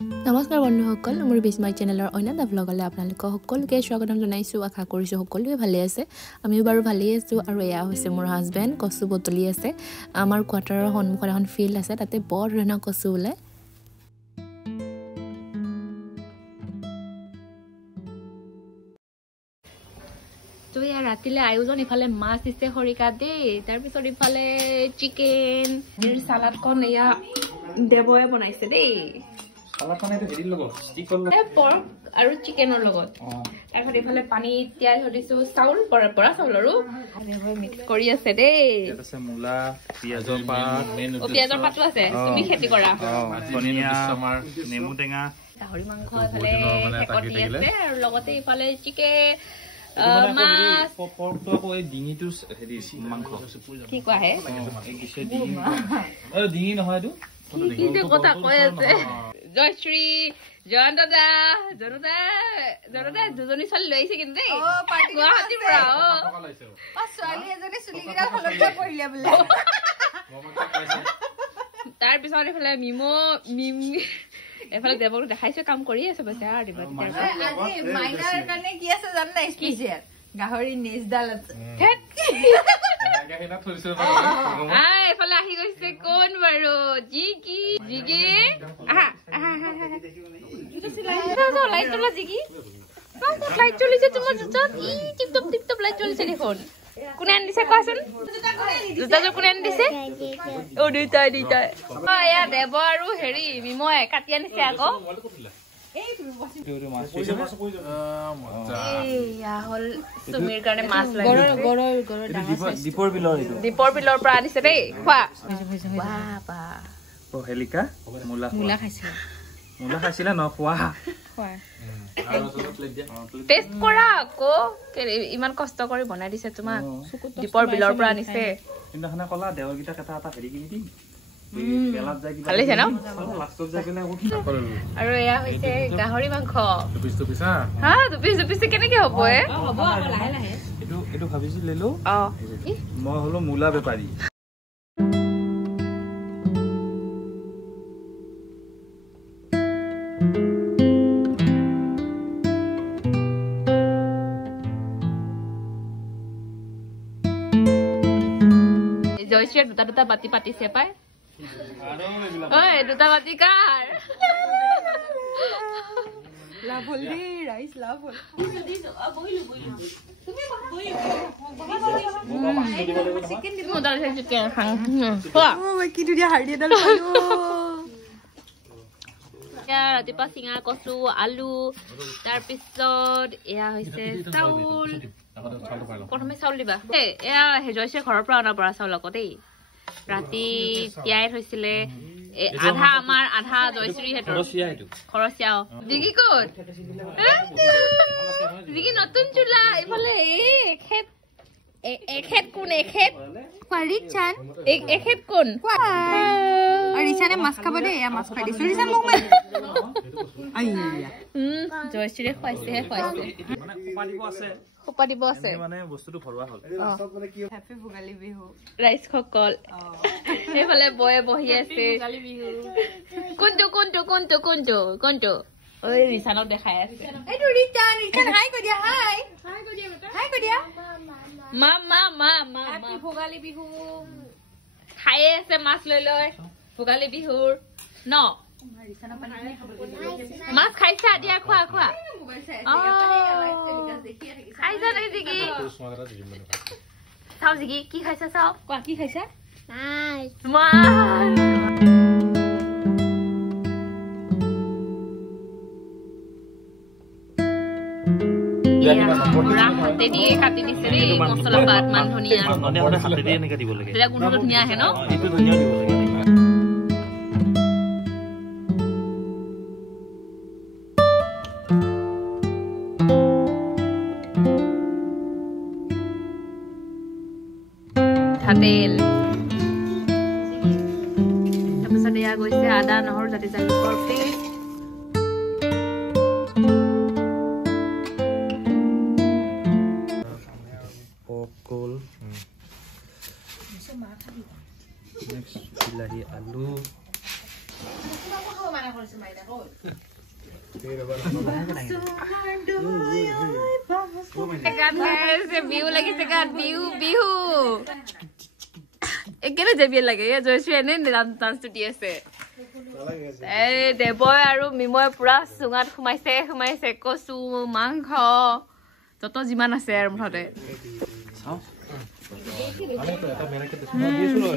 নমস্কাৰ বন্ধুসকল, মোৰ বিস্ময় চেনেলৰ অন্য এটা ভ্লগলৈ আপোনালোকক সকলোকে স্বাগতম জনাইছোঁ। আশা কৰিছোঁ সকলোৱে ভালে আছে। আমিও বাৰু ভালেই আছোঁ। আৰু এয়া হৈছে মোৰ হাজবেণ্ড, কচু বুটলি আছে। আমাৰ কোৱাৰ্টাৰৰ সন্মুখত এখন ফিল্ড আছে, তাতে বৰ ধুনীয়া কচু ওলায়। তো এয়া ৰাতিলে আয়োজন, ইফালে মাছ দিছে খৰিকা দেই, তাৰপিছত ইফালে চিকেন চালাডখন এয়া দেৱয়ে বনাইছে দেই। পৰ্ক আৰু চিকেনৰ লগত। তাৰপিছত এইফালে পানী তিয়াই থৈ দিছো, চাউল বৰা চাউল আৰু মিক্স কৰি আছে দেই। মূলা, পিয়াজৰ পাত, পিয়াজৰ পাতো আছে, তুমি খেতি কৰা। নেমু টেঙা, গাহৰি মাংস এফালে শেকতি আছে, আৰু লগতে ইফালে চিকেন মাছ। ডিঙিটো মাংস কি কোৱা হে? ডিঙি নহয় এইটো কথা কৈ আছে জয়শ্ৰী, জয়ন্ত দা, জনতা দুজনী ছোৱালী লৈ আহিছে কিন্তু দেই, গুৱাহাটীৰ পৰা। তাৰপিছত এইফালে এফালে দেৱক দেখাইছো, কাম কৰি আছে গাহৰি নেজডাল আছে। এইফালে আহি গৈছে কোন বাৰু? জিকি লাইট জ্বলা, জিকি লাইট জ্বলিছে তোমাৰ জোতাত। টিপটপ লাইট জ্বলিছে দেখোন। কোনে আনি দিছে কোৱাচোন? জোতাযোৰ কোনে আনি দিছে? দুইটাই এয়া দেৱ আৰু হেৰি মিময়ে কাটি আনিছে আকৌ। চুমিৰ কাৰণে মাছ দীপৰ বিলৰ পৰা আনিছে দেই। খোৱা মূলা খাইছিলা ন? খোৱা টেষ্ট কৰা আকৌ। ইমান কষ্ট কৰি বনাই দিছে তোমাক, দীপৰ বিলৰ পৰা আনিছে। আৰু এয়া হৈছে গাহৰি মাংস। দুপিচ কেনেকে হব? এইটো ভাবিছিলো মই হলো মূলা বেপাৰী। জয়শ্ৰীয়ে দুটা বাতি পাতিছে পাই। দুটা বাতি কাৰ? ৰাতিপুৱা চিঙা কচু, আলু, তাৰপিছত এয়া হৈছে চাউল। প্ৰথমে চাউল দিবা। এয়া জয়শ্ৰীয়ে ঘৰৰ পৰা অনা বৰা চাউল আকৌ দেই। ৰাতি তিয়াই থৈছিলে। আধা আমাৰ, আধা জয়শ্ৰীহঁতৰ। খৰচীয়া। জিকি ক'ত? জিকি নতুন চোলা। এইফালে এখেত কোন? এখেত কোন? ৰিচানে মাছ খাব দেই। এয়া মাছ খাই দিছো। জয়শ্ৰীৰে খুৱাইছেহে খুৱাইছে। সোপা দিব আছে মানে বস্তুটো ভৰোৱা হ'ল। হেপী ভোগালী বিহু ৰাইজসকল। সেইফালে বয়ে বহি আছে। কোনটো ঐ ৰিচানক দেখাই আছে। এইটো ৰিচান হাই কৈ দিয়া। হাই কৈ দিয়া। মা হেপী ভোগালী বিহু। খায়ে আছে মাছ লৈ ভোগালী বিহুৰ ন। মাছ খাইছা? দিয়া খোৱা। খাইছা নেকি জিকি? চাও জিকি কি খাইছা, চাও কোৱা কি খাইছা? হাতে দিয়ে কাটি দিছে দেই মছলা পাত, মান ধনিয়া। গোন্ধটো ধুনীয়া আহে ন? তেল তাৰপিছত এয়া গৈছে আদা নহৰু জাতি জালুকৰ পেষ্ট। বিলাহী, আলু, বিহু লাগিছে গাত বিহু বিহু একেবাৰে জেবিয়ে লাগে জয়শ্ৰী এনে ডান্সটো দি আছে দেৱই আৰু মিময় পুৰা চুঙাত সোমাইছে কচু মাংস যত যিমান আছে আৰু মুঠতে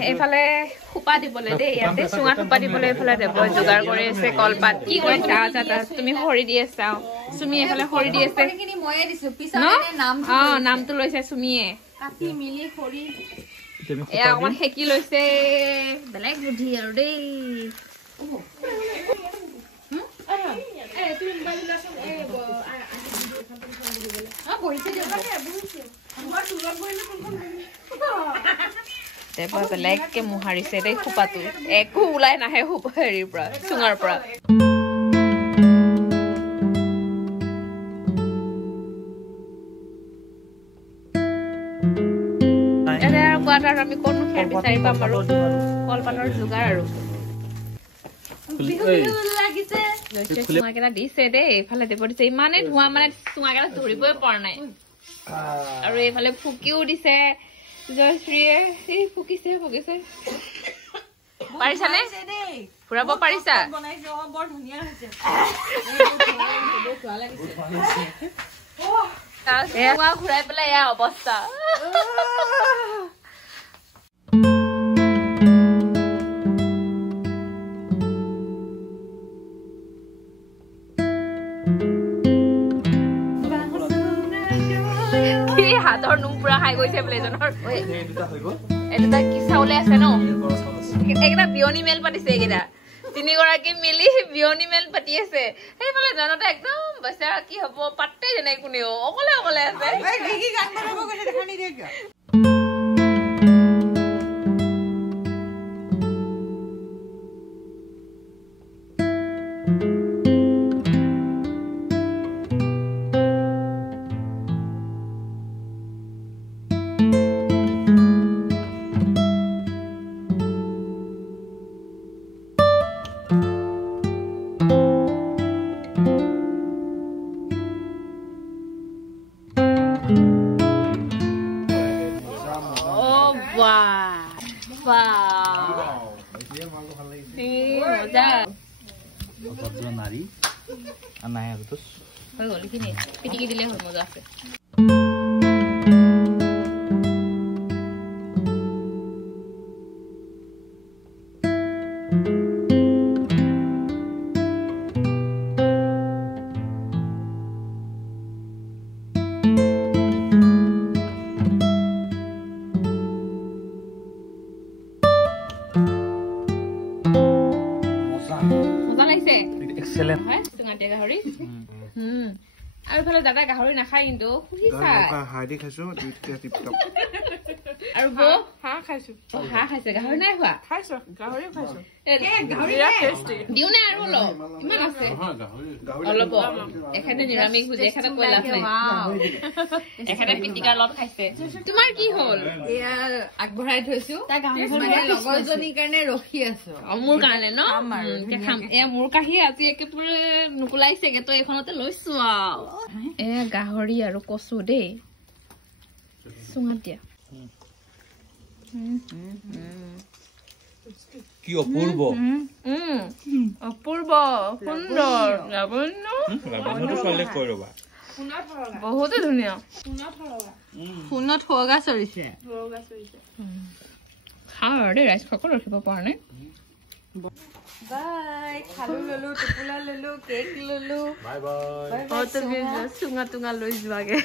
এইফালে খোপা দিবলৈ দেই ইয়াতে চুঙাত খোপা দিবলৈ এইফালে দেৱই যোগাৰ কৰি আছে কলপাত কি কৰিছা তুমি খৰি দি আছা চুমি এইফালে খৰি দি আছে নামটো লৈছে চুমিয়ে এয়া অকমান সেকি লৈছে বেলেগ বুদ্ধি আৰু দেই বেলেগকে মোহাৰিছে দেই খোপাটো একো ওলাই নাহে হেৰিৰ পৰা চুঙাৰ পৰা আমি কোনো খেৰ বিচাৰি পাম আৰু কলপাতৰ যোগাৰ আৰু চুঙাকেইটা দিছে দেই এইফালে দেৱ দিছে ইমানেই ধোঁৱা মানে চুঙাকেইটা ধৰিবই পৰা নাই আৰু এইফালে ফুকিও দিছে জয়শ্ৰীয়ে ফুকিছে পাৰিছানে ফুৰাব পাৰিছা ঘূৰাই পেলাই এয়া অৱস্থা হাতৰ নুম পুৰা খাই গৈছে বোলে এজনৰ এটা কি চাউলে আছে ন এইকেইটা বিয়নী মেল পাতিছে এইকেইটা তিনিগৰাকী মিলি বিয়নী মেল পাতি আছে সেইফালে জনতা একদম বেচেৰা কি হব পাতে যেনে কোনেও অকলে আছে নাৰী নাই আৰু তো হৈ গ'ল এইখিনি পিটিকি দিলে হ'ল মজা আছে আৰু ফালে দাদা গাহৰি নাখায় কিন্তু আৰু বৌ হাঁহ খাইছে গাহৰি নাই খোৱা দিও নাই আৰু অলপ ইমান আছে অলপ এখেতে নিৰামিষ ভোজী এখেতে কৈ লাভ নাই এখেতে পিটিকাৰ লগত খাইছে তোমাৰ কি হ'ল এয়া আগবঢ়াই থৈছো লগৰজনীৰ কাৰণে ৰখি আছো মোৰ কাৰণে ন খাম এয়া মোৰ কাহি আজি একেবাৰে নুকুলাইছেগে তো এইখনতে লৈছো আৰু এয়া গাহৰি আৰু কচু দেই চুঙাত দিয়া কি অপূৰ্ব অপূৰ্ব সুন্দৰ বহুতে ধুনীয়া সোণত সুৱগা চৰিছে খাওঁ আৰু দেই ৰাইজ সকলো ৰখিব পৰা নাই বাই খালো ললো টোপোলা ললো কেক ললো বাই বাই তুমি চুঙা টুঙা লৈ যোৱাগে